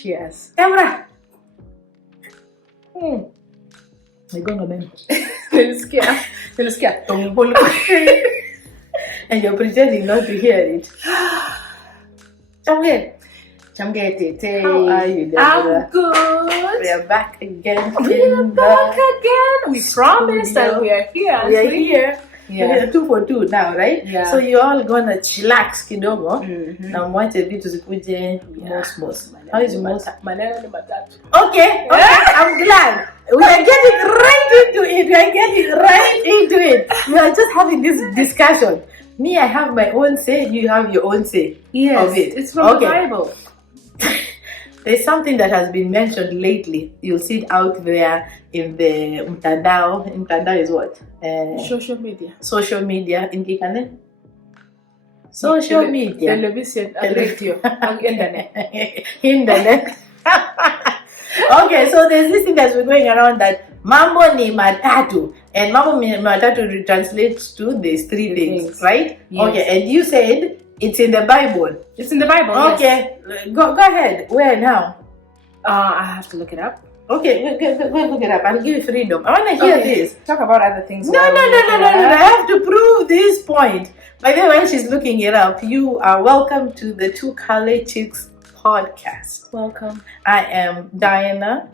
Cheers. Emra. We're going to bed. And you're pretending not to hear it. Chamge. Chamge Tete. How are you, Deborah? I'm good. We are back again. We promised that we are here. We are here. Yeah. We are 2 for 2 now, right? Yeah. So you're all gonna chillax kidogo. Na mwache vitu zikuje most. How is most? Maneno ni matatu. Okay, I'm glad. We are getting right into it. We are just having this discussion. Me, I have my own say, you have your own say. Yes, of it. It's from the Bible. There's something that has been mentioned lately. You'll see it out there in the mtandao. Mtandao is what? Social media. Social media in Kikane? Social media. Television, radio, and internet. Okay, so there's this thing that's been going around that mambo ni matatu. And mambo ni matatu translates to these 3 things, right? Yes. Okay, and you said it's in the Bible. It's in the Bible. Okay, yes. Go ahead. Where now? I have to look it up. Okay, go look it up. I'll give you freedom. I want to hear this. Talk about other things. No. I have to prove this point. By the way, when she's looking it up, you are welcome to the Two Kale Chicks podcast. Welcome. I am Diana.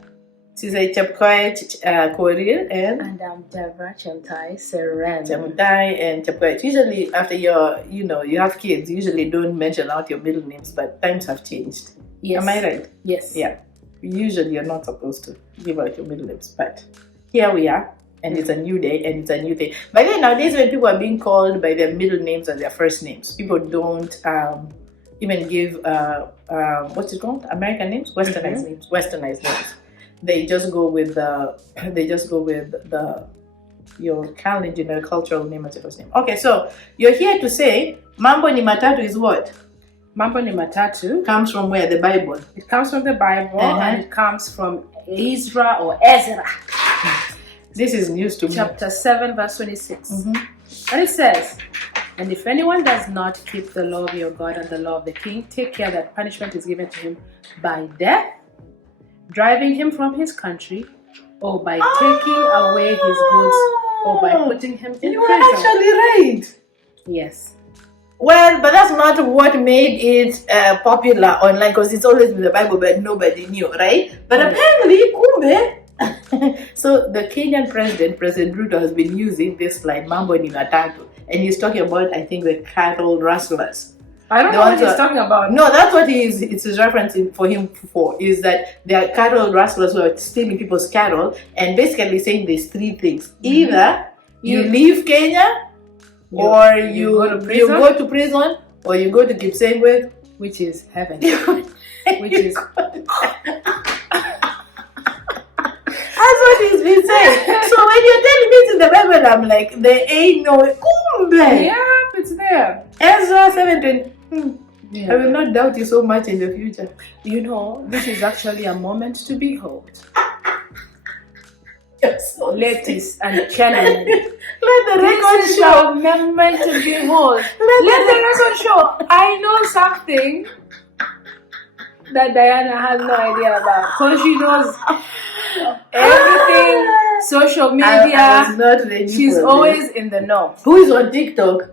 She's a Chepkoech Korir and I'm Deborah Chemtai Seren. Chemtai and Chepkoech. Usually after you have kids, you usually don't mention out your middle names, but times have changed. Yes. Am I right? Yes. Yeah. Usually you're not supposed to give out your middle names, but here we are, and it's a new day and it's a new thing. But then nowadays when people are being called by their middle names and their first names, people don't even give what's it called? American names? Westernized names. Westernized names. They just go with your Kalenjin or cultural name as your first name. Okay, so you're here to say mambo ni matatu is what? Mambo ni matatu comes from where? The Bible. It comes from the Bible, and it comes from Ezra or Ezra. This is news to me. Chapter 7, verse 26. And it says, "And if anyone does not keep the law of your God and the law of the king, take care that punishment is given to him by death, driving him from his country, or by taking away his goods, or by putting him in prison." You are actually right. Yes. Well, but that's not what made it popular online, because it's always in the Bible, but nobody knew, right? But apparently, kumbe. So the Kenyan President Ruto, has been using this line, mambo ni matatu, and he's talking about, I think, the cattle rustlers. I don't know what he's talking about. No, that's what it's his referencing for him for, is that there are cattle rustlers who are stealing people's cattle, and basically saying there's 3 things. Either you leave Kenya, or you go to prison, or you go to Kipsengwe, which is heaven. Which is that's what he's been saying. So when you're telling me it's in the Bible, I'm like, there ain't no kumbe. Yeah, it's there. Ezra 7:20. I will not doubt you so much in the future. You know, this is actually a moment to behold. So ladies and gentlemen, let the record show. Moment to behold. Let the record show. I know something that Diana has no idea about, because she knows everything. Social media. I was not ready. She's always in the know. Who is on TikTok?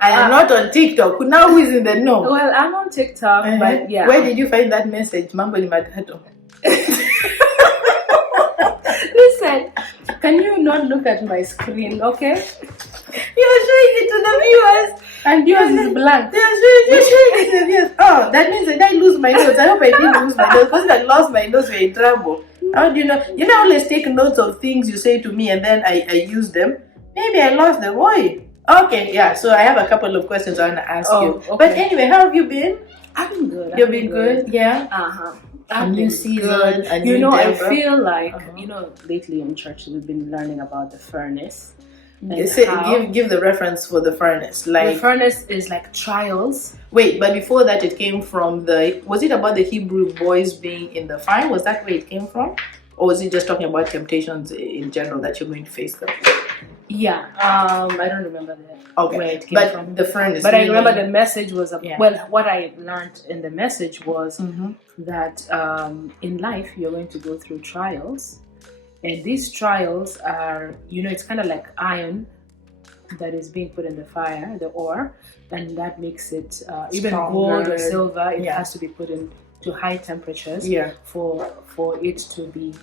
I am not on TikTok. Now who is in the know? Well, I'm on TikTok, but yeah. Where did you find that message? Mambo ni matatu. Listen, can you not look at my screen, okay? You're showing it to the viewers. And yours is blank. You're showing it to the viewers. Oh, that means that I lose my notes. I hope I didn't lose my notes. Because if I lost my notes, we're in trouble. How do you know? You know, I always take notes of things you say to me and then I use them. Maybe I lost them. Why? Okay, yeah. So I have a couple of questions I want to ask you. Okay. But anyway, how have you been? I've been good. You've been good? Yeah. A new season, a new I Deborah. feel like, lately in church we've been learning about the furnace. Give the reference for the furnace. Like, the furnace is like trials. Wait, but before that it came from was it about the Hebrew boys being in the fire? Was that where it came from? Or is it just talking about temptations in general that you're going to face them? Yeah, I don't remember where it came from. The furnace. But I remember the message was, Yeah. well, what I learned in the message was Mm-hmm. that in life you're going to go through trials. And these trials are, it's kind of like iron that is being put in the fire, the ore, and that makes it, even gold or silver, it has to be put into high temperatures for it to be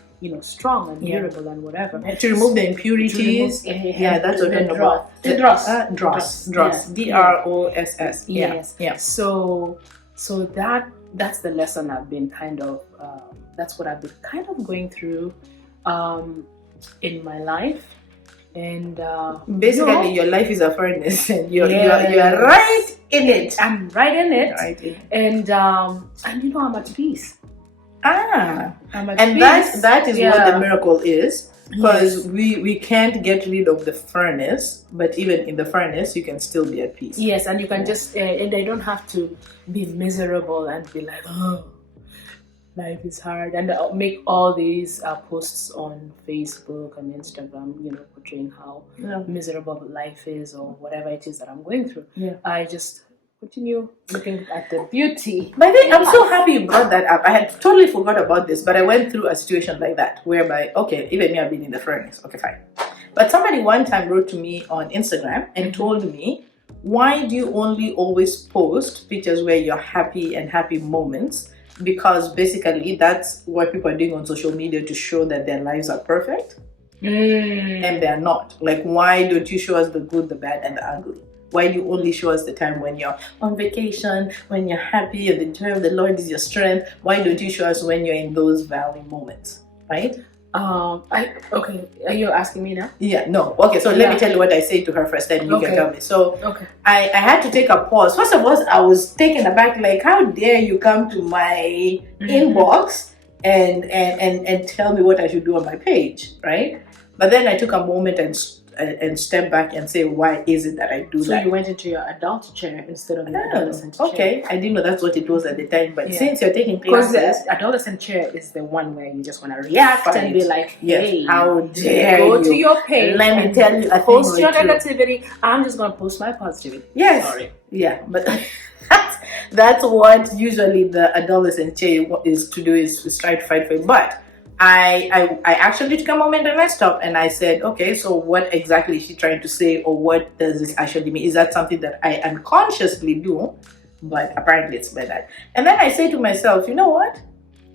strong and durable and whatever. And to remove the impurities. That's what I'm about. The dross. DROSS. Yes. Yeah. So that's the lesson I've been that's what I've been kind of going through in my life. And basically your life is a furnace and you're right in it. I'm right in it. And I'm at peace. That is what the miracle is, because we can't get rid of the furnace, but even in the furnace you can still be at peace. Yes, and you can just and I don't have to be miserable and be like, oh, life is hard, and make all these posts on Facebook and Instagram, portraying how miserable life is or whatever it is that I'm going through. I just continue looking at the beauty. But then I'm so happy you brought that up. I had totally forgot about this, but I went through a situation like that whereby, okay, even me, I've been in the furnace. Okay, fine. But somebody one time wrote to me on Instagram and told me, why do you only always post pictures where you're happy and happy moments? Because basically that's what people are doing on social media to show that their lives are perfect. And they're not. Like, why don't you show us the good, the bad, and the ugly? Why do you only show us the time when you're on vacation, when you're happy, and the joy of the Lord is your strength? Why don't you show us when you're in those valley moments, right? Okay, are you asking me now? Yeah, no. Okay, so let me tell you what I say to her first, then you can tell me. So I had to take a pause. First of all, I was taken aback, like, how dare you come to my inbox and tell me what I should do on my page, right? But then I took a moment and step back and say, why is it that I do that? So you went into your adult chair instead of your adolescent chair. Okay, I didn't know that's what it was at the time, but since you're taking classes... Because the adolescent chair is the one where you just want to react and be like, hey, how dare go you? to your page. Let me tell you, post your negativity. I'm just going to post my positivity. Yes. Sorry. Yeah, but that's what usually the adolescent chair is to do, is try to fight for it. But I actually took a moment and I stopped and I said, okay, so what exactly is she trying to say, or what does this actually mean? Is that something that I unconsciously do? But apparently it's better. And then I say to myself, you know what?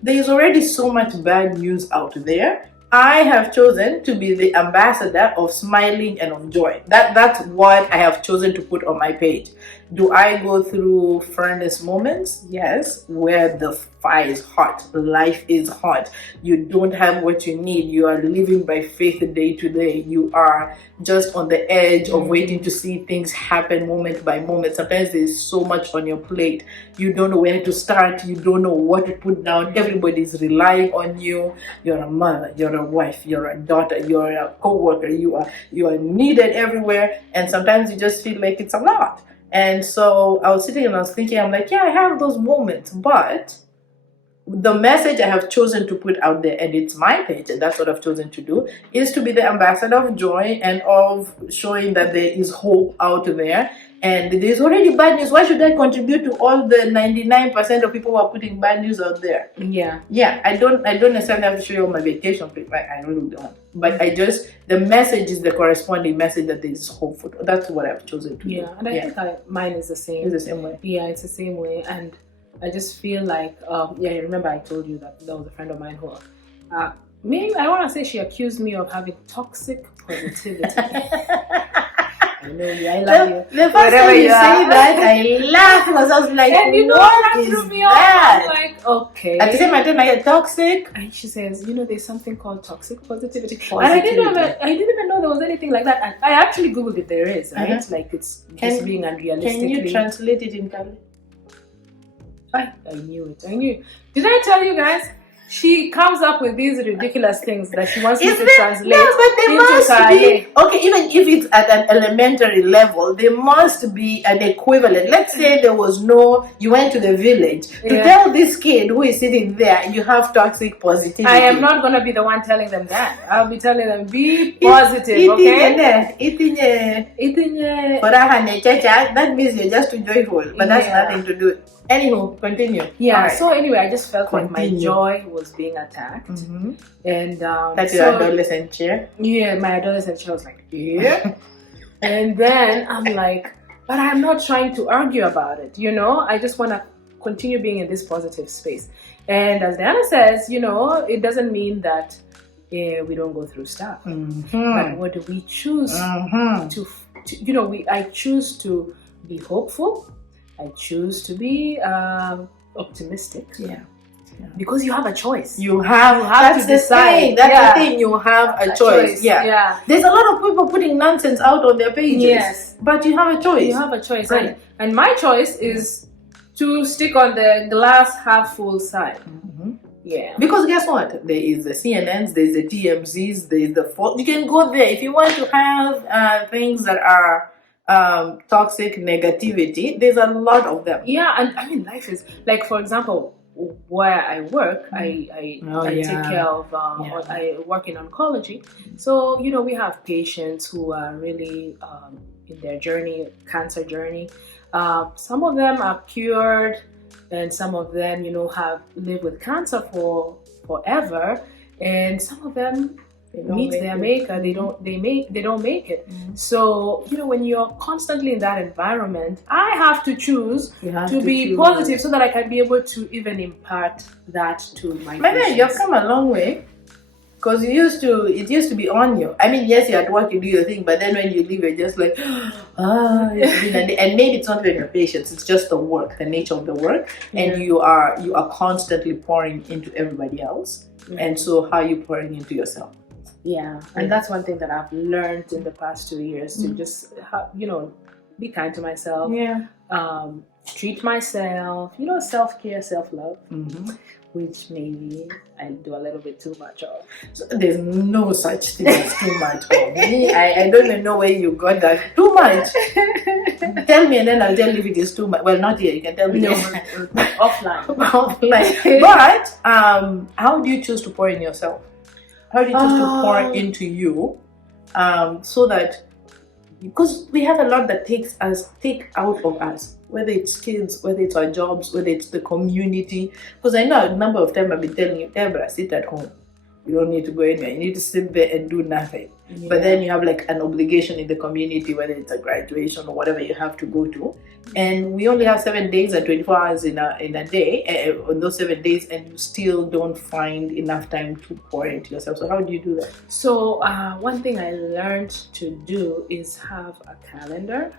There is already so much bad news out there. I have chosen to be the ambassador of smiling and of joy. That's what I have chosen to put on my page. Do I go through furnace moments? Yes, where the fire is hot, life is hot. You don't have what you need. You are living by faith day to day. You are just on the edge of waiting to see things happen moment by moment. Sometimes there's so much on your plate. You don't know where to start. You don't know what to put down. Everybody's relying on you. You're a mother, you're a wife, you're a daughter, you're a co-worker. You are needed everywhere. And sometimes you just feel like it's a lot. And so I was sitting and I was thinking, I'm like, yeah, I have those moments, but the message I have chosen to put out there, and it's my page, and that's what I've chosen to do, is to be the ambassador of joy and of showing that there is hope out there. And there's already bad news. Why should I contribute to all the 99% of people who are putting bad news out there? Yeah. I don't necessarily have to show you all my vacation pic. I really don't. But the message is the corresponding message that there is hope for. That's what I've chosen to do. Yeah, and I think mine is the same. It's the same way. Yeah, it's the same way. And I just feel like, remember I told you that there was a friend of mine who, maybe I want to say she accused me of having toxic positivity. I know you. I love you. The first time you say that, I laughed because I was like, and you know what that is threw me that? off. I'm like, okay. At the same time, I get toxic. And she says, there's something called toxic positivity. And I didn't even know there was anything like that. And I actually Googled it. There is, right? Like it's just being unrealistic. Can you translate it in Kali? I knew it. Did I tell you guys? she comes up with these ridiculous things that she wants me to translate but they into must Kale. be okay. Even if it's at an elementary level, there must be an equivalent. Let's say there was no. You went to the village to tell this kid who is sitting there, you have toxic positivity. I am not gonna be the one telling them that. I'll be telling them, be positive, okay? That means you're just too joyful, but that's nothing to do. Anywho, continue. Yeah. Right. So anyway, I just felt like my joy was being attacked, and that's your adolescent chair. Yeah, my adolescent chair was like, yeah, and then I'm like, but I'm not trying to argue about it. You know, I just want to continue being in this positive space. And as Diana says, you know, it doesn't mean that we don't go through stuff, but what do we choose to? You know, I choose to be hopeful. I choose to be optimistic. Yeah. Because you have a choice. You have to decide. That's the thing. You have a choice. Yeah. There's a lot of people putting nonsense out on their pages. Yes. But you have a choice. You have a choice. Right. And my choice is to stick on the glass half full side. Yeah. Because guess what? There is the CNNs, there's the TMZs, there's the you can go there if you want to have things that are toxic negativity. There's a lot of them. Yeah, and I mean, life is like, for example, where I work, I take care of. I work in oncology, so you know we have patients who are really in their journey, cancer journey. Some of them are cured, and some of them, you know, have lived with cancer for forever, and some of them meet their maker. They don't make it. So you know, when you're constantly in that environment, I have to choose to be positive so that I can be able to even impart that to my patients. You've come a long way, because it used to be on you. I mean, yes, you're at work, you do your thing, but then when you leave, you're just like, and maybe it's not even your patients, it's just the work, the nature of the work, and you are constantly pouring into everybody else, and so how are you pouring into yourself? Yeah, and that's one thing that I've learned in the past 2 years, to just, you know, be kind to myself. Yeah. Treat myself, you know, self-care, self-love, which maybe I do a little bit too much of. So there's no such thing as too much of me. I don't even know where you got that. Too much. Tell me and then I'll tell you if it is too much. Well, not here. You can tell me. No, offline. Offline. But how do you choose to pour in yourself? How do you choose to pour into you, so that, because we have a lot that take out of us, whether it's kids, whether it's our jobs, whether it's the community. Because I know a number of times I've been telling you, Deborah, sit at home. You don't need to go anywhere. You need to sit there and do nothing. Yeah. But then you have like an obligation in the community, whether it's a graduation or whatever you have to go to. And we only have 7 days and 24 hours in a day, on those 7 days, and you still don't find enough time to pour into yourself. So how do you do that? So one thing I learned to do is have a calendar.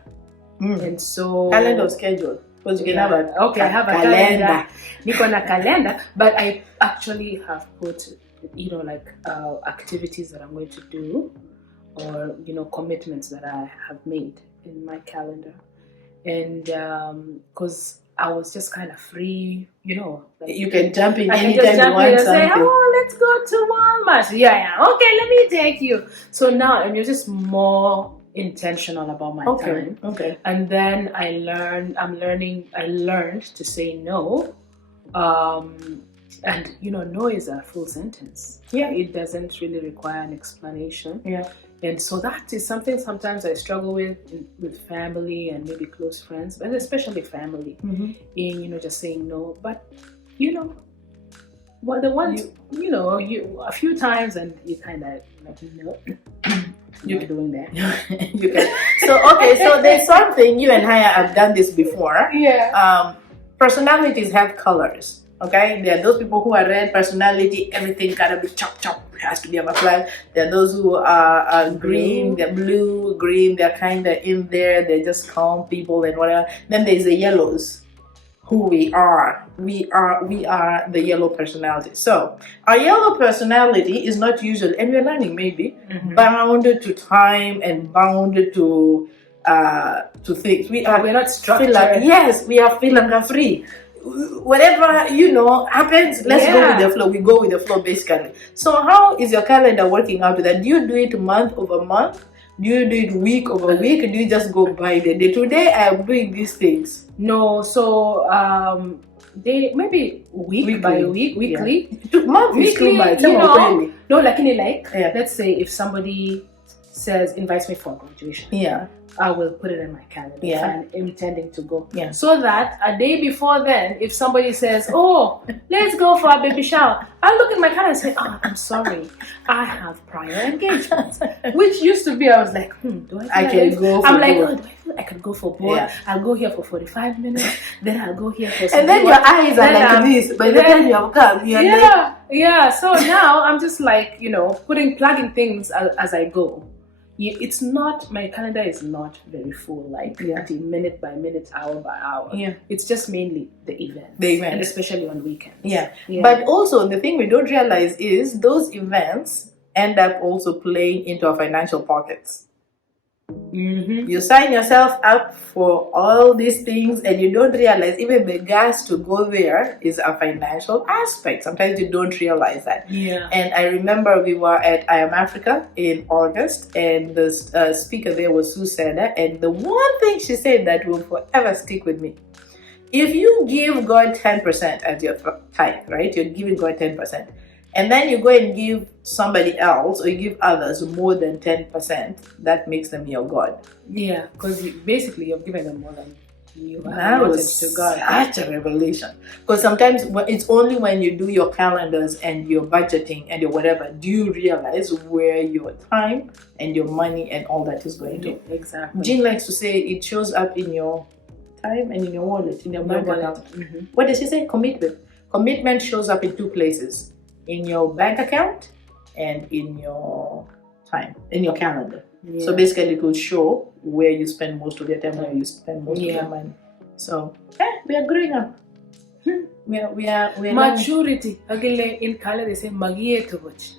And so calendar schedule. Because you can have I have a calendar. Niko na calendar, but I actually have put, you know, like activities that I'm going to do, or you know, commitments that I have made in my calendar. And because I was just kind of free, you know, like, you can jump in anytime you want something. Say, oh, let's go to Walmart. Yeah, okay, let me take you. So now I'm just more intentional about my time. Okay. And then I learned to say no. And you know, no is a full sentence. Yeah. It doesn't really require an explanation. Yeah. And so that is something sometimes I struggle with family and maybe close friends, but especially family, in, you know, just saying no. But, you know, the ones, you know, a few times and you kind of like, no, you're doing that. You can. So there's something, you and I have done this before. Yeah. Personalities have colors. Okay, there are those people who are red personality, everything gotta be chop, it has to be on a flag. There are those who are green, they're blue, green, they're kind of in there, they're just calm people and whatever. Then there's the yellows, who we are. We are the yellow personality. So our yellow personality is not usually, and we're learning maybe, bounded to time and bounded to things. We're not structured. We are feeling free. whatever happens, let's go with the flow. We go with the flow basically. So how is your calendar working out with that? Do you do it month over month? Do you do it week over week? Do you just go by the day? Today I am doing these things. No, so they maybe week by week, weekly. Month is too much. No, like let's say if somebody says invites me for graduation, I will put it in my calendar if I'm intending to go. So that a day before then, if somebody says, "Oh, let's go for a baby shower," I'll look at my calendar and say, "Oh, I'm sorry, I have prior engagements." Which used to be, I was like, do I can go for I'm like, both. Oh, do I feel I can go for both? I'll go here for 45 minutes, then I'll go here for and then your eyes are like this. By the time you have come, you're like... So now I'm just like, plugging things as I go. It's not, my calendar is not very full, like minute by minute, hour by hour. It's just mainly the events. And especially on weekends. But also the thing we don't realize is those events end up also playing into our financial pockets. You sign yourself up for all these things and you don't realize even the gas to go there is a financial aspect. Sometimes you don't realize that. And I remember we were at I Am Africa in August, and the speaker there was Susana, and the one thing she said that will forever stick with me: if you give God 10% as your tithe, right? You're giving God 10%. And then you go and give somebody else, or you give others more than 10%, that makes them your God. Because basically you're giving them more than you have. That was to God. Such a revelation. Because sometimes it's only when you do your calendars and your budgeting and your whatever, do you realize where your time and your money and all that is going to. Exactly. Jean likes to say it shows up in your time and in your wallet, in your bank account. What does she say? Commitment. Commitment shows up in two places: in your bank account and in your time, in your calendar. So basically it will show where you spend most of your time, where you spend most of your money. So we are growing up. We are maturity. Again, in Kala they say magiye to buch.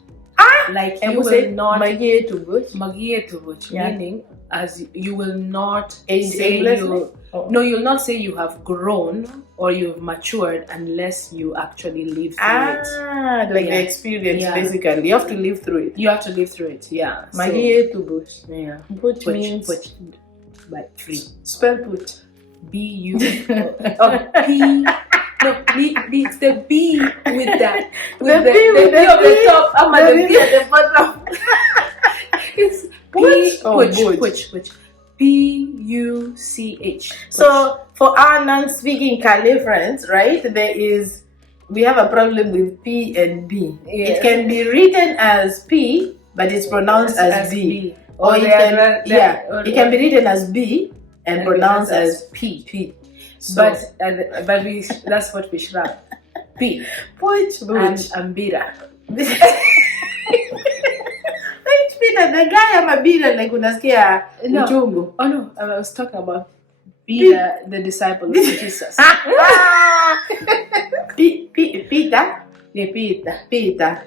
Like and you will not magiye to buch. Magiye to buch, meaning as you will not age say agelessly? No, you'll not say you have grown or you've matured unless you actually live through it. Like the experience, basically. You have to live through it. You have to live through it, Magiye to buch. Buch means but free. Spell put. B-U P. No, it's the B with that. With the B at the top. The B at the bottom. It's Puch. P-U-C-H. So for our non-speaking Kale friends, right, we have a problem with P and B. It can be written as P, but it's pronounced as B. Or it can be written as B and pronounced as P. So, but that's what we should have. P. Puch. And Ambira. The guy ama Bira like unasikia uchungu. Oh no, I was talking about Bira, the disciple of Jesus. Peter? Yeah, Peter.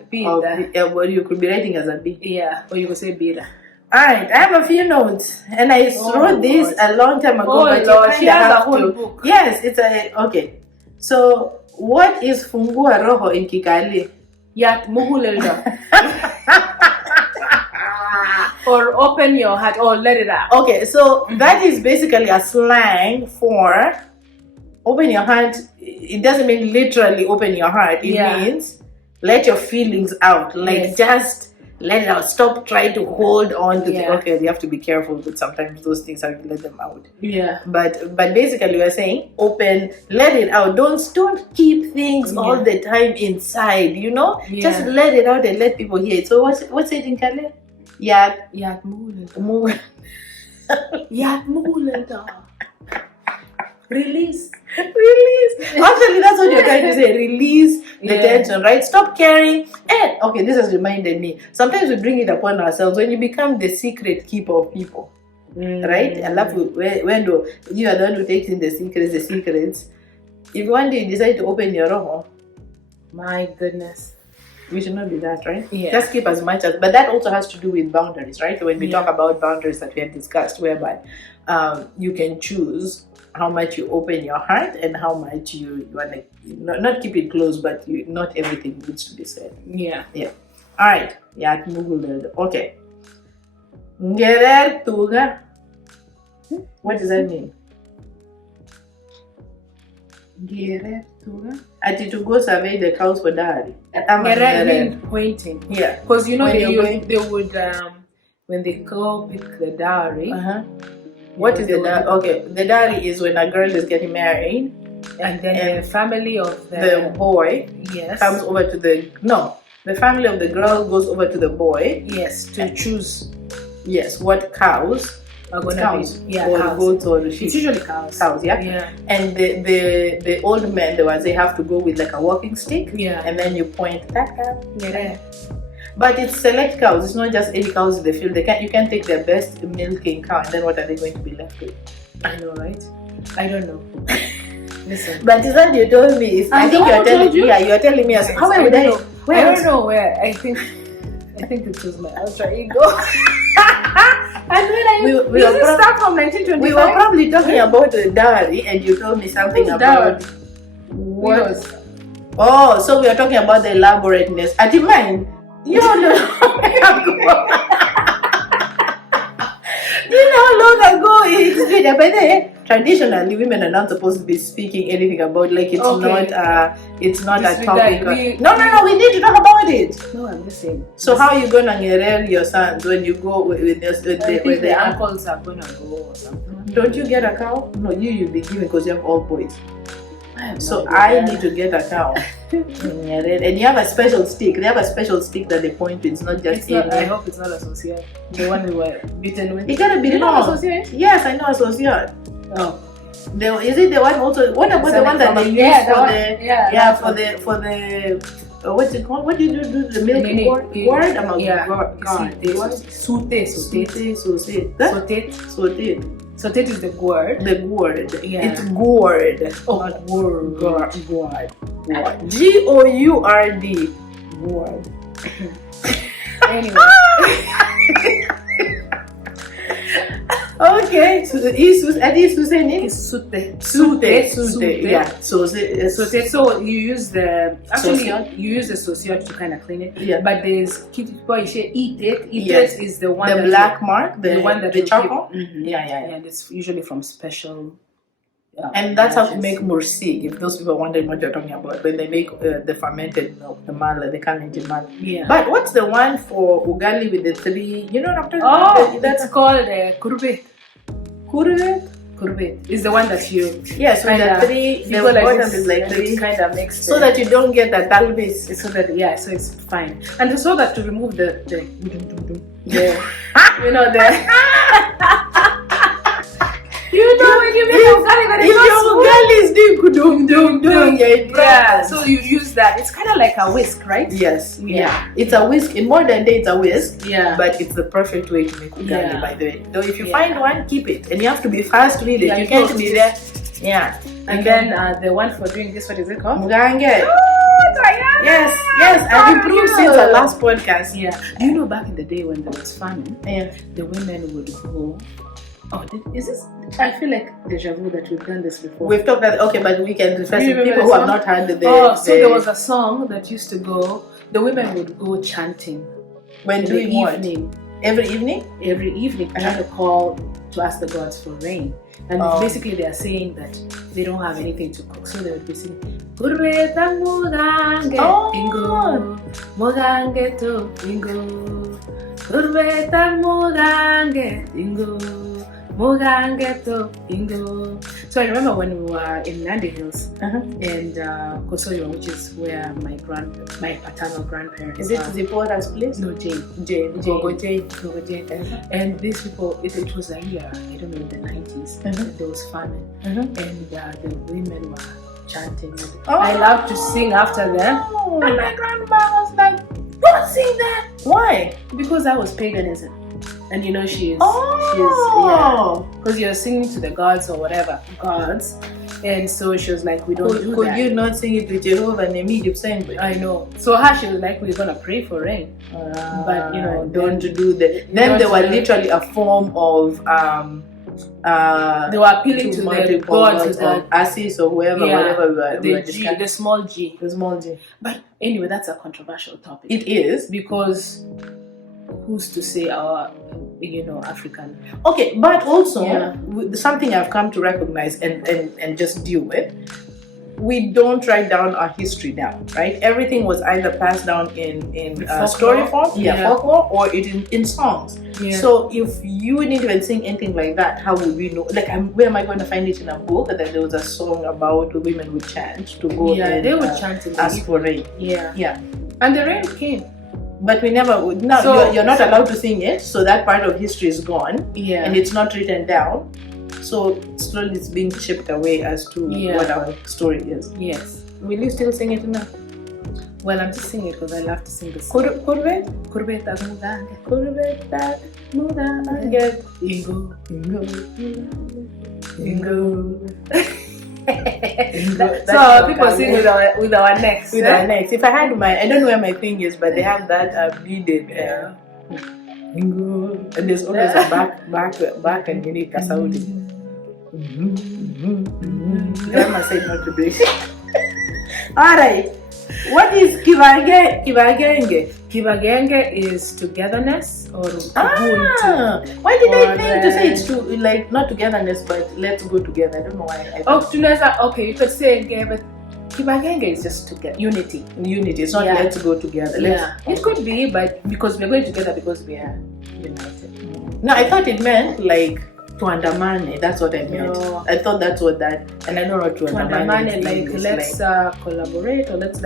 Well, you could be writing as a B. Yeah, or you could say Bira. Alright, I have a few notes, and I wrote this a long time ago. But Lord, she has a whole book. Yes, it's okay. So, what is Fungua Roho in Kikali? Yat muhulelda. Or open your heart, or let it out. Okay, so that is basically a slang for open your heart. It doesn't mean literally open your heart. It means let your feelings out. Like just let it out. Stop trying to hold on to okay, you have to be careful, but sometimes those things have to let them out. But basically we're saying open, let it out. Don't keep things all the time inside, Just let it out and let people hear it. So what's it in Kale? Yat mulenta. Release. Actually, that's what you're trying to say. Release the tension, right? Stop caring. And okay, this has reminded me. Sometimes we bring it upon ourselves when you become the secret keeper of people, right? I love when you are the one who takes in the secrets. If one day you decide to open your Roho, my goodness, We should not be that, right? Yeah. Just keep as much as, but that also has to do with boundaries, right? When we Yeah. talk about boundaries that we have discussed, whereby you can choose how much you open your heart and how much you want to not keep it closed, but not everything needs to be said. Yeah. All right. Yeah, Google. Okay. Ngerer tuga. What does that mean? Ngerer tuga. Ati to go survey the cows for dowry. Ngerer means pointing. Yeah. Because you know When they would when they go pick the dowry. What is the dowry? Okay, the dowry is when a girl is getting married, and then the family of the boy comes over to the family of the girl goes over to the boy. Yes, to choose. Yes, what cows are going to be or cows. Goats or sheep. It's usually cows. Cows, yeah. And the old men, the ones they have to go with like a walking stick. Yeah. And then you point that cow. Yeah. But it's select cows. It's not just any cows in the field. You can take their best milking cow, and then what are they going to be left with? I know, right? I don't know. Listen. But is that you told me? I think you're telling me. Yeah, you're telling me. How would I know? I don't know where. I think it was my alter ego. And when we start from 1925. We were probably talking about the dowry, and you told me something about what? Oh, so we are talking about the elaborateness. At the mind, you know how long ago it's been. By the way, traditionally, women are not supposed to be speaking anything about it's not a topic. No, we need to talk about it. No, I'm just saying. So how are you gonna ngerer your sons when you go with the uncles are gonna go or something? Don't you get a cow? No, you'll be giving because you have all boys. So I need to get a cow. And you have a special stick. They have a special stick that they point to. It's not just I hope it's not associate. The one we were beaten with. It gotta be long. Associate? Yes, I know associate. Oh. Is it the one also? What about the one that they use for the what's it called? What do you do? The milk gourd? Sauté is the gourd. The gourd. Yeah. It's gourd. Oh, not gourd. Gourd. Gourd. Gourd. Anyway. Okay. So So you use the sociot to kind of clean it. Yeah. But there's people eat it. It is the one the black mark, the one that the charcoal. Yeah. And it's usually from special. And that's how to make mursik. If those people wondering what you're talking about, when they make the fermented milk, the mala, the Kalenjin mala. Yeah. But what's the one for ugali with the three? You know what I'm talking about? That's called kurbet. Kurbet is the one that you. Yes, with the three. The bottom is like three. Kind of mixed. So that you don't get that talbis. So that so it's fine. And so that to remove the you know you know when you make ugali that is doing kudum. So you use that. It's kind of like a whisk, right? Yes. Yeah. It's a whisk. In modern day, it's a whisk. Yeah. But it's the perfect way to make ugali, by the way. Though if you find one, keep it, and you have to be fast with it. You can't be there. Yeah. And then the one for doing this, what is it called? Mugange. Oh, yes. I've improved since the last podcast. Yeah. Do you know back in the day when there was famine? Yeah. The women would go. Oh, is this? I feel like deja vu that we've done this before. We've talked about but we can refer to people who have not heard so there was a song that used to go. The women would go chanting when doing evening. Every evening? Every evening, trying to call to ask the gods for rain. And basically, they are saying that they don't have anything to cook, so they would be singing. Kurbeta mugange ingo, mugange to ingo. Kurbeta mugange ingo, mugange to ingo. So I remember when we were in Nandi Hills and Kosoyo, which is where my paternal grandparents. Is it Zipporah's place? No, Jane. And these people, it was a year, I don't know, in the 90s. There was famine, and the women were chanting. I love to sing after them. And my grandma was like, "Don't sing that." Why? Because that was paganism. And she is. Because Because you're singing to the gods or whatever. Gods. And so she was like, we don't do Could that. you not sing it with Jehovah and immediate saying? I know. So she was like, we're gonna pray for rain. But don't do that. Then they were literally a form of they were appealing to the gods of Isis or whoever, whatever the small G. The small G. But anyway, that's a controversial topic. It is, because who's to say our African? Okay, but also something I've come to recognize and just deal with. We don't write down our history down, right? Everything was either passed down in story form, folklore, or in songs. Yeah. So if you didn't even sing anything like that, how would we know? Like, where am I going to find it in a book that there was a song about the women would chant to go and they would chant in ask for rain? Yeah. And the rain came. But we never would. Now you're not allowed to sing it, so that part of history is gone. Yeah. And it's not written down. So slowly it's being chipped away as to what our story is. Yes. Will you still sing it now? Well, I'm just singing it because I love to sing the song. Kurbet tak mudange. Kurbet tak mudange. Ingo. So people sing with our necks. With our necks. If I had I don't know where my thing is, but they have that beaded. And there's always a back and you need kasaudi. Grandma said not to break. Alright. What is Kibagenge? Kibagenge is togetherness or why did I think to say it's like not togetherness but let's go together? I don't know why. Okay, you could say but Kibagenge is just together. Unity. It's not let's go together. It could be, but because we're going together because we are united. No, I thought it meant like to undermine. That's what I meant. No. I thought that's what that, and I don't know what to undermine. Like let's collaborate or let's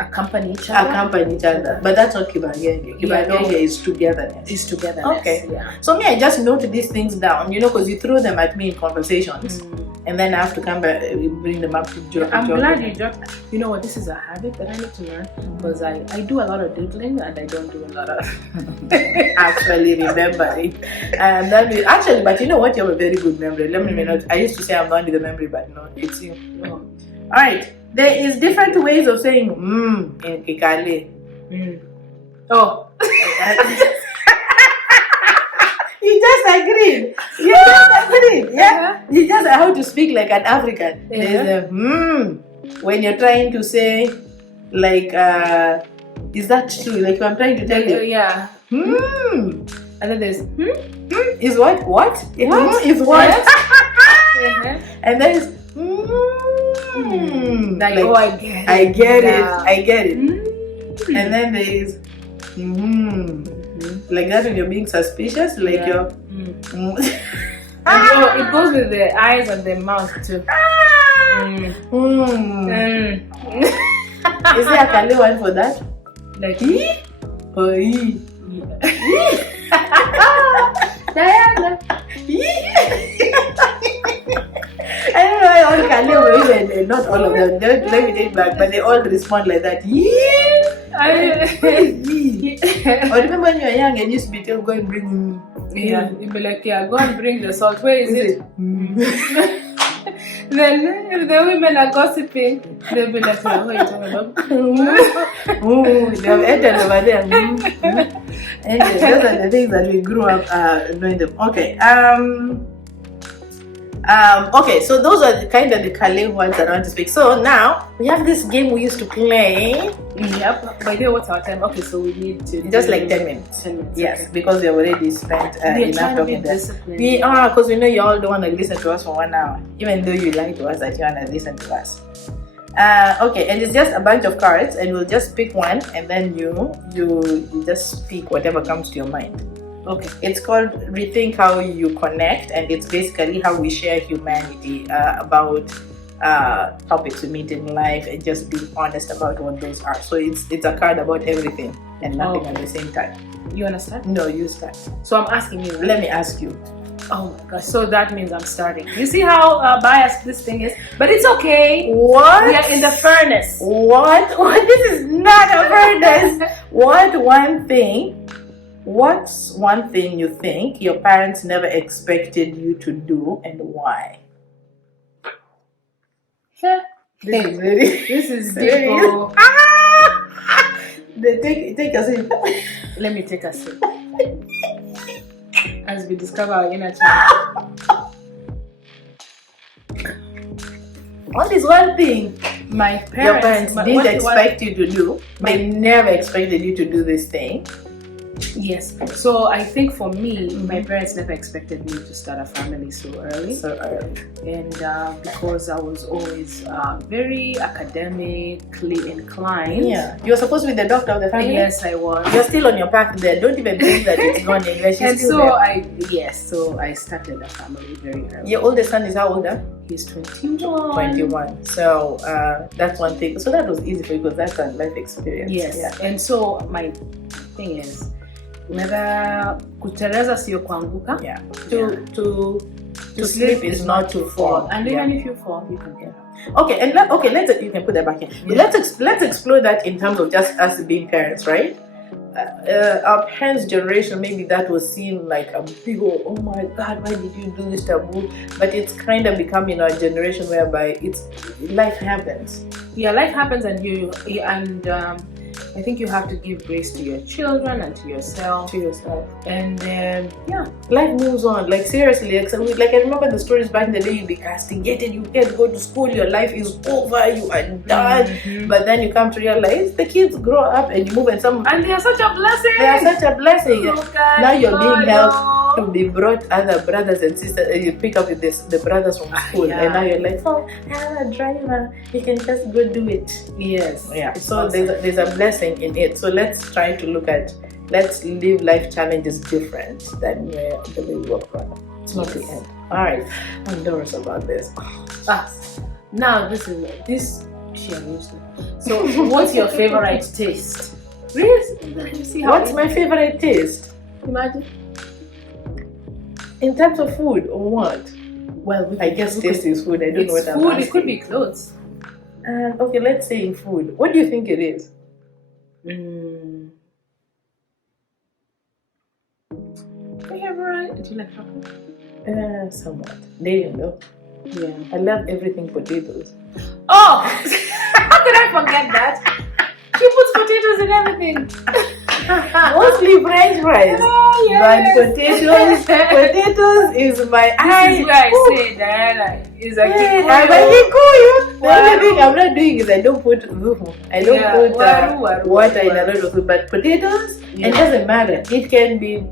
accompany each other. But that's not Kibagenge. Kibagenge is togetherness. It's togetherness. Okay. Yeah. So I just note these things down, because you throw them at me in conversations. And then I have to come back and bring them up to I'm glad you dropped. You know what? This is a habit that I need to learn because I do a lot of doodling and I don't do a lot of actually remembering. But you know what? You have a very good memory. Let me not. I used to say I'm not with the memory, but no, it's you. Oh. All right. There is different ways of saying in Kikale. Oh. You just agreed. Yeah. You just how to speak like an African. There's a when you're trying to say like is that true? Like I'm trying to tell you. Yeah. And then there's is what? What? Is what? And then it's like, oh, I get it. And then there is like that when you're being suspicious, like you're it goes with the eyes and the mouth too. Is there a Kale one for that? Like or Diana. I don't know why all Kale were even, not all of them, let me take back, but they all respond like that. Or remember when you were young and used to be told, go and bring you'd be like, go and bring the salt. Where is it? Then if the women are gossiping, they'll be like, what are you talking about? They have entered over there. Anyway, those are the things that we grew up knowing them. Okay. Okay, so those are the kind of the Kale words that I want to speak. So now we have this game we used to play. Yep. By the way, what's our time? Okay, so we need to just like 10 minutes. 10 minutes. Yes, okay. Because we have already spent enough talking there. We are, because we know you all don't want to listen to us for 1 hour, even though you lie to us that you want to listen to us. Okay, and it's just a bunch of cards, and we'll just pick one, and then you just speak whatever comes to your mind. Okay, it's called Rethink How You Connect, and it's basically how we share humanity about topics we meet in life and just be honest about what those are. So it's a card about everything and nothing at the same time. You want to start? No, you start. So I'm asking you. Let me ask you. Oh my gosh, so that means I'm starting. You see how biased this thing is? But it's okay. What? We are in the furnace. What? This is not a furnace. What's one thing you think your parents never expected you to do and why? Yeah. This is very. This is very- deep. Oh. Take a sip. Let me take a sip. As we discover our inner child. What is one thing My your parents parents didn't expect you to do? They never expected you to do this thing. Yes. So I think for me, my parents never expected me to start a family so early. And because I was always very academically inclined. Yeah. You're supposed to be the doctor of the family? Yes, I was. You're still on your path there. Don't even think that it's gone anywhere. She's And still so there. so I started a family very early. Your oldest son is how old? He's 21. 21. So that's one thing. So that was easy for you because that's a life experience. Yes. Yeah. And so my thing is, never kuteleza sio kuanguka. Yeah. To sleep is not to fall. And even if you fall, you can get up. Okay, and let's you can put that back in. Yeah. Let's explore that in terms of just us being parents, right? Our parents' generation, maybe that was seen like a big oh my god, why did you do this taboo? But it's kind of becoming our generation whereby life happens. Yeah, life happens, and I think you have to give grace to your children and to yourself. And life moves on. Like seriously, like I remember the stories back in the day. You'd be castigated, you can't go to school, your life is over, you are done. But then you come to realize the kids grow up and you move, and they are such a blessing. They are such a blessing. Now you're being helped to be brought other brothers and sisters. You pick up with the brothers from school, and now you're like, oh, I'm a driver. You can just go do it. Yes. Yeah. So awesome. there's a blessing in it. So let's try to let's live life challenges different than the way we were brought up. It's not the end. All right. I'm nervous about this. Now this she used it. So what's your favorite taste? Really? See What's my favorite taste? Imagine. In terms of food or what? Well, I guess taste is food. I don't know what I'm asking. It could be clothes. Okay, let's say in food. What do you think it is? Favorite? Do you like chocolate? Somewhat. Dairy milk. Yeah. I love everything potatoes. Oh! How could I forget that? She puts potatoes in everything. Mostly French fries. Oh, yes. But potatoes is my This is where I say Diana is a Kikuyu. I'm a Kikuyu. The only thing I'm not doing is I don't put zuhu. I don't put water in a lot of food. But potatoes, it doesn't matter. It can be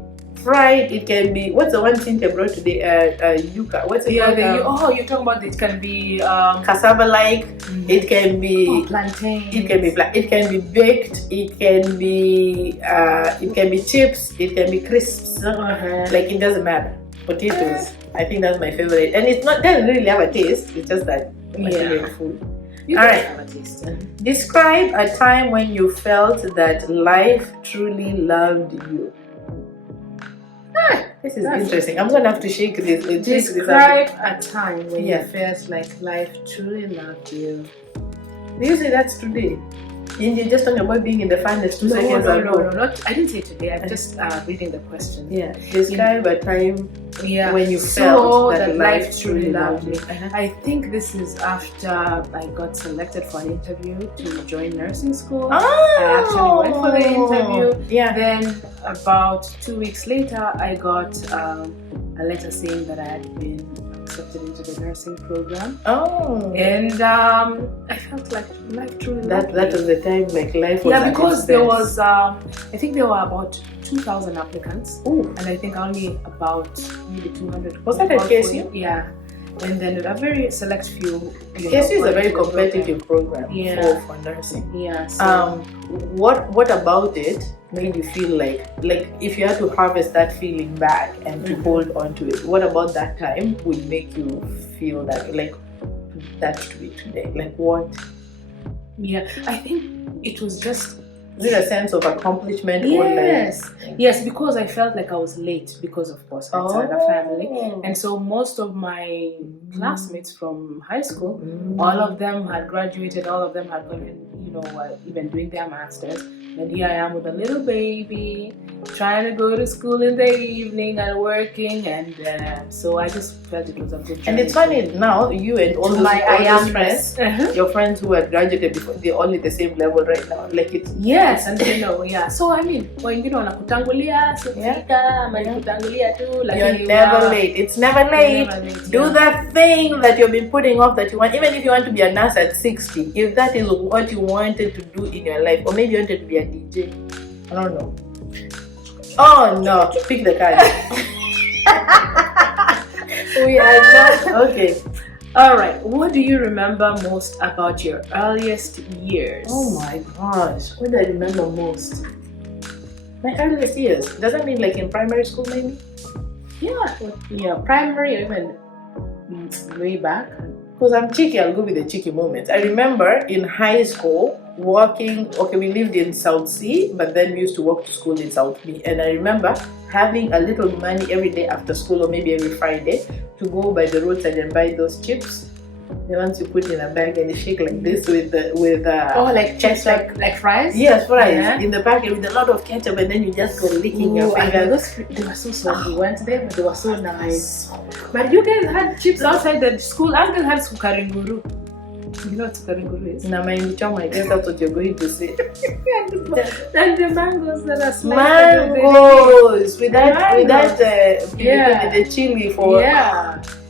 fried, it can be, what's the one Cynthia brought today? Yuca. What's it called? You're talking about it can be cassava like, it can be plantain. It can be baked, it can be chips, it can be crisps. Like it doesn't matter. Potatoes. I think that's my favorite. And it doesn't really have a taste, it's just that my favorite food. Alright. Have a taste. Describe a time when you felt that life truly loved you. This is interesting. I'm gonna have to shake this. Describe a time when you felt like life truly loved you. Do you say that's today? You're just talking about being in the finest 2 seconds ago. No, I didn't say today. I'm just reading the question. Yeah. Describe a time when you felt that life truly loved you. I think this is after I got selected for an interview to join nursing school. I actually went for the interview. Yeah. Then about 2 weeks later, I got a letter saying that I had been accepted into the nursing program. And I felt like life truly loved me. That was the time like life was because there was I think there were about 2,000 applicants. And I think only about maybe 200. Was that at KSU? Yeah. And then a very select few. KSU is a very competitive program for nursing. Yeah. So what about it made you feel like if you had to harvest that feeling back and to hold on to it, what about that time would make you feel that like that to be today? Like what? Yeah, I think it was just. Is it a sense of accomplishment? Yes, because I felt like I was late because of course I had a family, and so most of my classmates from high school, all of them had graduated, all of them had gone, even doing their masters, And here I am with a little baby, trying to go to school in the evening and working, and so I just felt it was a good journey. And it's funny now, you and all those friends, your friends who had graduated before, they're all at the same level right now. Like it's and yeah. So I mean, wengine wanakutangulia, kutangulia tu, you're never late. It's never late. Do that thing that you've been putting off that you want. Even if you want to be a nurse at 60, if that is what you wanted to do in your life, or maybe you wanted to be a DJ, I don't know. Oh no, pick the card. We are not okay. All right. What do you remember most about your earliest years? Oh my gosh, what do I remember most? My earliest years. Does that mean like in primary school maybe? Yeah, primary or even way back. Because I'm cheeky, I'll go with the cheeky moments. I remember in high school walking, we lived in South C, but then we used to walk to school in South B. And I remember having a little money every day after school or maybe every Friday to go by the roadside and buy those chips. The ones you put in a bag and you shake like this with like chips, like fries? Yes, fries in the packet with a lot of ketchup, and then you just go licking your fingers. They were so salty. We went there, but they were so nice. But you guys had chips outside the school. Uncle had sukaringuru. You know what sukaringuru is? Na mahindi choma, I guess that's what you're going to say. And the mangoes that are sliced. Mangoes with that the chili for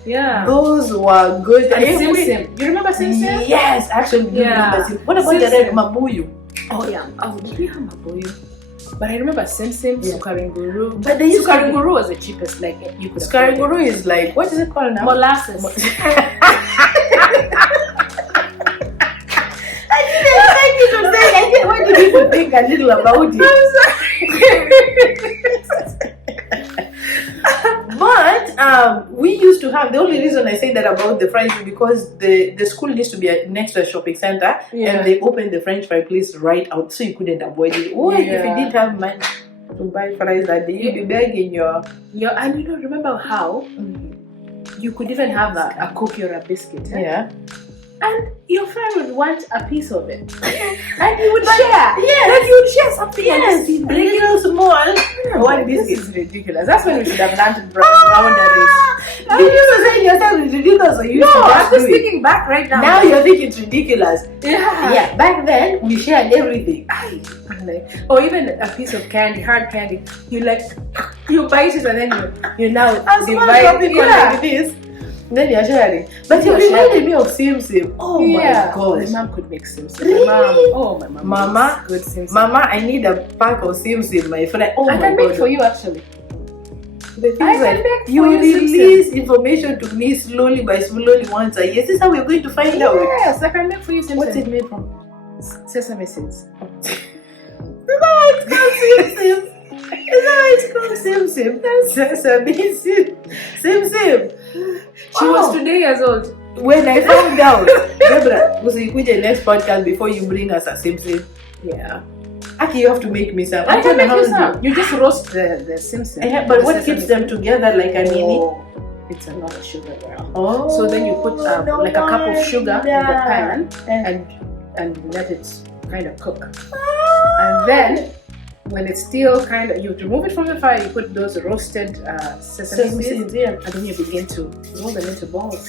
Yeah. Those were good. And Simsim. You remember Simsim? Yes, actually, remember Simsim. What about the red mabuyu? Oh yeah. Oh, did we have mabuyu? But I remember Simsim, sukaringuru. But the sukaringuru was the cheapest. Like you could. Sukaringuru is like, what is it called now? Molasses. I didn't expect you to say. What did people think a little about it? But we used to have, the only reason I say that about the fries is because the school used to be next to a shopping center, and they opened the French fry place right out, so you couldn't avoid it. If you didn't have money to buy fries that day, you'd be begging your and you don't remember how you could even have a cookie or a biscuit. And your friend would want a piece of it. And you would share. Yes. You would share something. Yes. Little small. One this is ridiculous. That's when we should have learned boundaries. Did you say yourself it's ridiculous or you No, I'm just thinking back right now. Now you think it's ridiculous. Yeah. Back then we shared everything. Or even a piece of candy, hard candy. You bite it and then you now divide it like this. Then you're sharing. But you reminded me of Simsim. Oh my gosh. My mom could make Simsim. Really? My mom. Mama, good Simsim. Mama, I need a pack of Simsim, my friend. I can make for you actually. The thing you release information to me slowly once a year. This is how we're going to find out. Yes, I can make for you Simsim. What's it made from? Sesame seeds. It's called Simsim. Sesame seeds. Simsim. She was 2 years old. When I found out, Deborah, the next podcast before you bring us a Simsim. Yeah. Aki, you have to make me some. I can make you some. You just roast the Simsim. But what keeps them together like a nini? It's a lot of sugar, girl. Oh. So then you put like a cup of sugar in the pan and let it kind of cook. And then when it's still you remove it from the fire, you put those roasted sesame seeds, and then you begin to roll them into balls.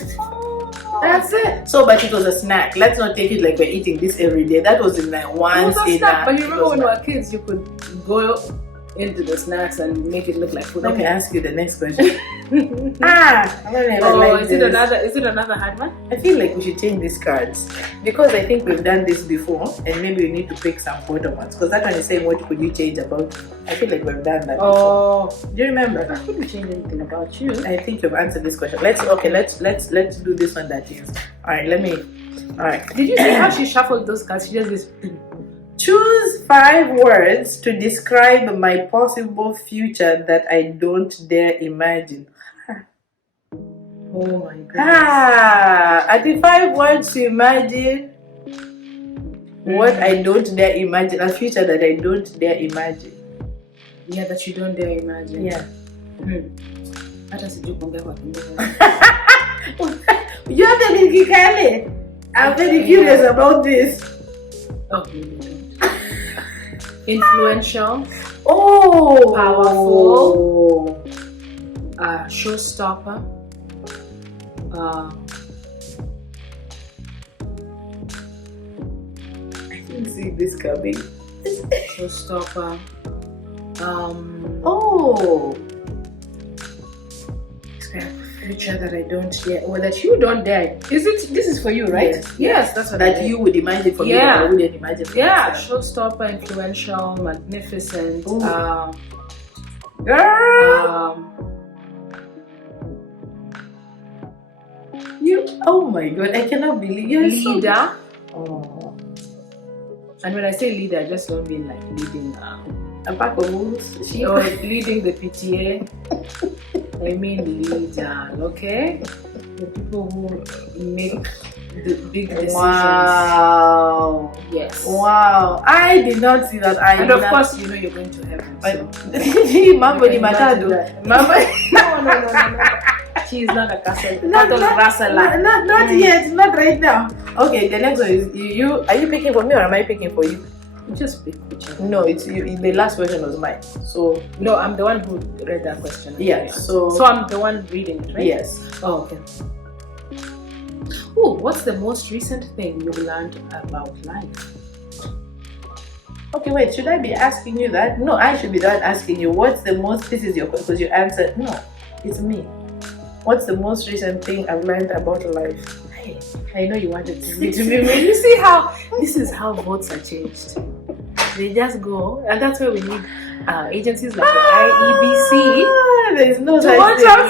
That's it. So, but it was a snack. Let's not take it like we're eating this every day. That was in like once in a. But you remember when we were kids, you could go into the snacks and make it look like food. Let me ask you the next question. Is it another hard one? I feel like we should change these cards because I think we've done this before, and maybe we need to pick some bottom ones because that one is saying what could you change about. I feel like we've done that. Oh, before. Do you remember? I couldn't change anything about you. I think you've answered this question. Let's do this one that is. All right. Did you see how she shuffled those cards? She does this. Choose 5 words to describe my possible future that I don't dare imagine. Oh my god. I think 5 words to imagine what I don't dare imagine, a future that I don't dare imagine. Yeah, that you don't dare imagine. Yeah. Hata sijui kuongea kwa Kiingereza. You have to be Kikale. I'm very curious about this. Oh, really? Influential. Oh, Powerful. Showstopper. I didn't see this coming. Showstopper. Oh, Future that I don't dare, or that you don't dare. Is it? This is for you, right? Yes, that's what I that mean. you would imagine for me, Yeah. but I wouldn't imagine for myself. Showstopper, influential, magnificent. Girl, you. Oh my God, I cannot believe you're leader. Oh. And when I say leader, I just don't mean like leading A pack of wolves. or leading the PTA. I mean leader, okay? The people who make the big decisions. Wow. Yes. Wow. I did not see that. And of course, you know you're going to heaven. So. Mambo ni matado. Mambo. No. She is not a castle. Not yet. Not right now. Okay, the next one is you. Are you picking for me or am I picking for you? Just pick whichever. No, it's you. The last question was mine. So no, I'm the one who read that question. Yeah. So I'm the one reading it, right? Yes. Oh, okay. Ooh, what's the most recent thing you've learned about life? Okay, wait. Should I be asking you that? No, I should be the one asking you. What's the most? This is your question because you answered. No, it's me. What's the most recent thing I've learned about life? Hey, I know you wanted to be. You see how this is how votes are changed. They just go, and that's why we need agencies like the IEBC. There is no such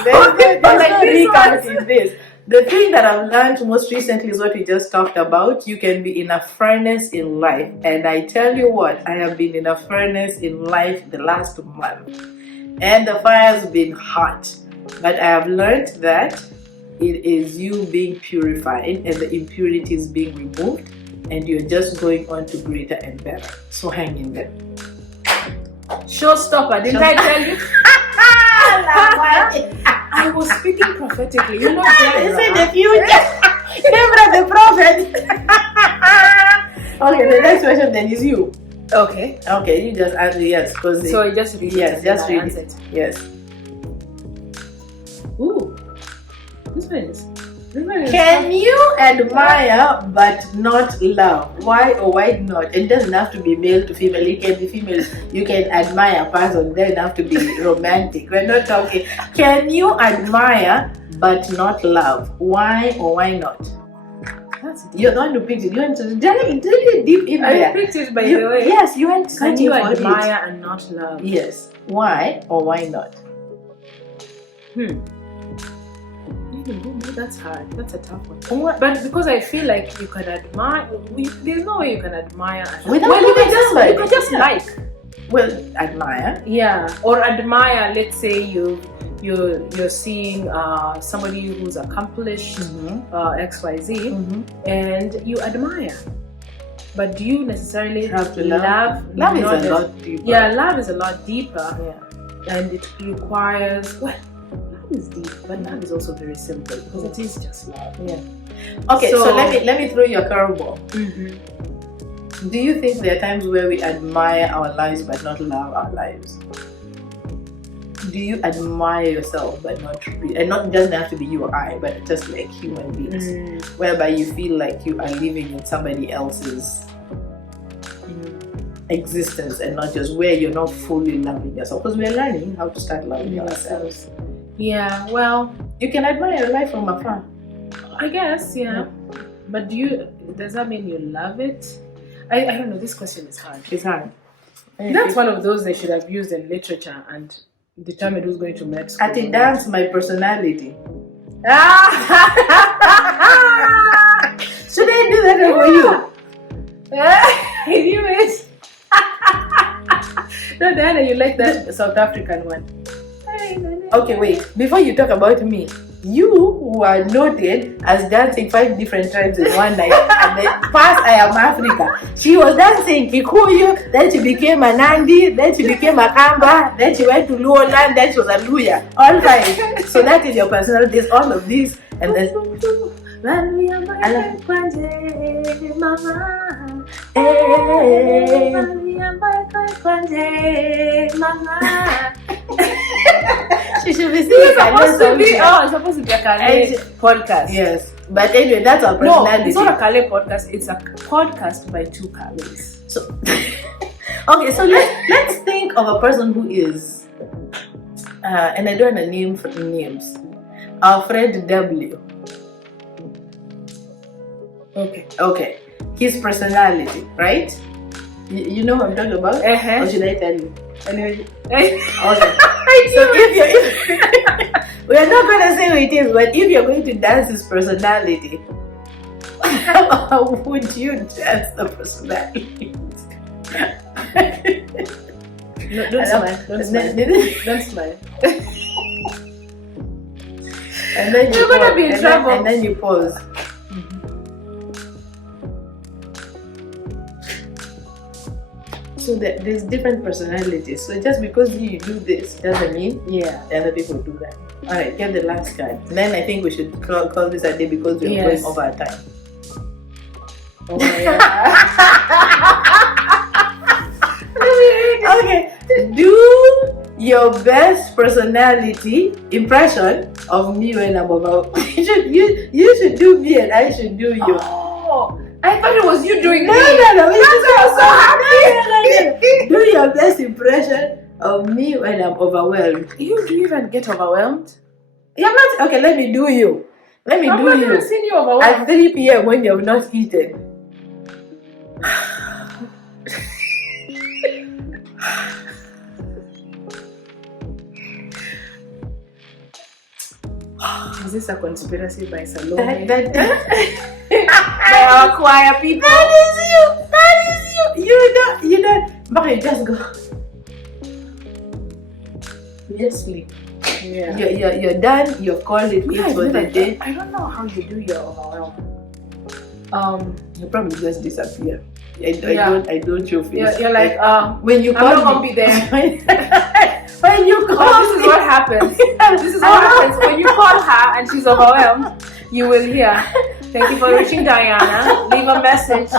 thing. There's no this. The thing that I've learned most recently is what we just talked about. You can be in a furnace in life, and I tell you what, I have been in a furnace in life the last month, and the fire's been hot. But I have learned that it is you being purified and the impurities being removed, and you're just going on to greater and better. So hang in there. Showstopper, didn't I tell you? I was speaking prophetically. You know, you said the future. Deborah the prophet. Okay, the next question then is you. Okay. Okay, you just answer yes. So you just read yes, it. Just read it. Yes. Ooh. This one is. Can you admire but not love? Why or why not? It doesn't have to be male to female. It can be female. You can admire a person. It doesn't have to be romantic. We're not talking. Can you admire but not love? Why or why not? You're the one who picked it. You went to really deep in there. I picked it by the way. Yes, you went. Can you admire and not love? Yes. Why or why not? That's hard. That's a tough one. But because I feel like you can admire, there's no way you can admire. You can just like. Well, admire. Yeah, or admire. Let's say you're seeing somebody who's accomplished XYZ, and you admire. But do you necessarily have to love? Love is a lot deeper. Yeah, love is a lot deeper. Yeah, and it requires is deep, but love is also very simple because it is just love. Yeah. Okay, so let me throw you a curveball. Do you think there are times where we admire our lives but not love our lives? Do you admire yourself but not really, and not doesn't have to be you or I, but just like human beings, whereby you feel like you are living in somebody else's existence and not just where you're not fully loving yourself? Because we're learning how to start loving ourselves. Yeah, well, you can admire your life from afar, I guess. Yeah. But does that mean you love it? I don't know. This question is hard. It's hard. That's one of those they should have used in literature and determined who's going to med school. At dance, my personality. Should I do that for you? I knew it. No, Diana, you like that South African one. Okay, wait. Before you talk about me, you were noted as dancing 5 different tribes in one night, and then past I am Africa. She was dancing Kikuyu, then she became a Nandi, then she became a Kamba, then she went to Luo land, then she was a Luya. All 5. So that is your personality, all of this, and then. She should be It's singing supposed to be, Kale it's supposed to be a Kale podcast. Yes, but anyway, that's our No, personality. it's not a Kale podcast. It's a podcast by two Kales. So, okay, so let's think of a person who is, and I don't want to name for names. Alfred W. Okay. His personality, right? You know what I'm talking about? Or should I tell you? Anyway, Okay. So if we are not gonna say who it is, but if you're going to dance his personality, how would you dance the personality? no, don't smile. Don't smile. Don't smile. And then You're gonna be in trouble. And then you pause. So there's different personalities. So just because you do this doesn't mean the other people do that. Alright, get the last card. Then I think we should call this a day because we're going over our time. Oh yeah. Okay. Do your best personality impression of me when I'm about. You should do me and I should do you. Oh, I thought it was you doing No. me. I'm so happy. Do your best impression of me when I'm overwhelmed. Do you even get overwhelmed? Yeah, I'm not. Okay, let me do you. Let me I've do not you. even seen you overwhelmed. At 3 p.m. when you have not eaten. Is this a conspiracy by Salome? That By our choir people? That is you. You don't. But you just go. You just sleep. Yeah. You're done. You've called it quits for the day. I don't know how you do your overwhelm. You probably just disappear. I don't show face. You're like, when you I'm call not gonna me, be there. when you call This is me, what happens. This is what happens when you call her and she's overwhelmed. You will hear, "Thank you for reaching Diana. Leave a message."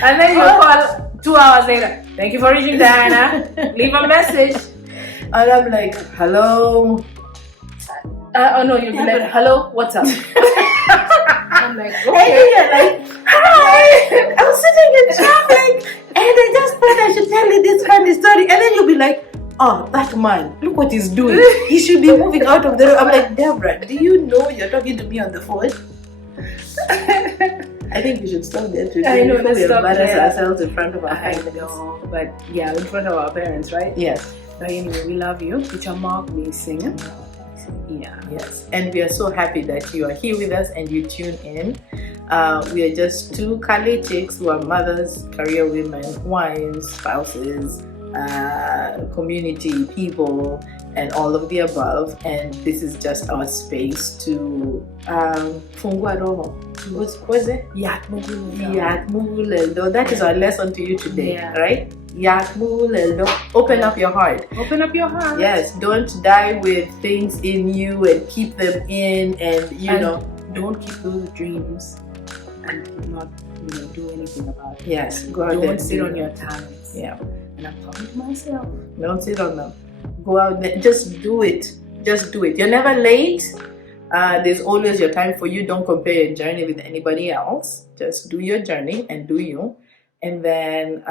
And then you call 2 hours later. "Thank you for reaching Diana. Leave a message." and I'm like, hello. Oh no, you'll be like, "Hello, what's up?" I'm like, And okay. then you're like, hi, I'm sitting in traffic and I just thought I should tell you this funny story. And then you'll be like, oh, that man, look what he's doing. He should be moving out of the room. I'm like, Deborah, do you know you're talking to me on the phone? I think we should stop there today. I know, before let's we stop embarrass there. ourselves in front of our I parents. know, but yeah, in front of our parents, right? Yes. But anyway, we love you. Teacher Mark, me singing. Yeah. Yes, and we are so happy that you are here with us and you tune in. We are just two Kale chicks who are mothers, career women, wives, spouses, community people, and all of the above. And this is just our space to Fungua Roho. What's it? Yatmuleldo. That is our lesson to you today, right? Yatmuleldo. Open up your heart. Open up your heart. Yes, don't die with things in you and keep them in, and you know, don't keep those dreams and not do anything about it. yes, go out there. Don't sit on your talents. Yeah, And I'm talking to myself. don't sit on them. Go out there, just do it. Just do it. You're never late. There's always your time for you. Don't compare your journey with anybody else. Just do your journey and do you, and then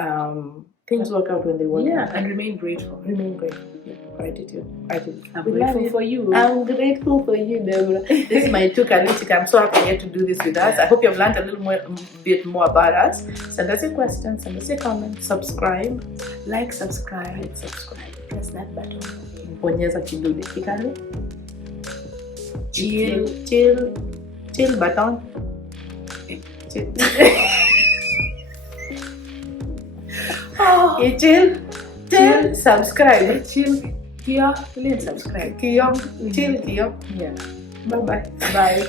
things work out when they want. Yeah, and remain grateful. Remain grateful. Yeah. Gratitude. I'm grateful for you. I'm grateful for you, Deborah. This is my two Kalichika. I'm so happy you get to do this with us. I hope you've learned a bit more about us. Send us your questions, send us your comments, subscribe. Like, subscribe. Press that button. Bonyeza kidude. Kikale. Chill button. Chill. Oh. Chill, subscribe. Chill. Here, subscribe. Chill, Yeah. Bye-bye. Bye.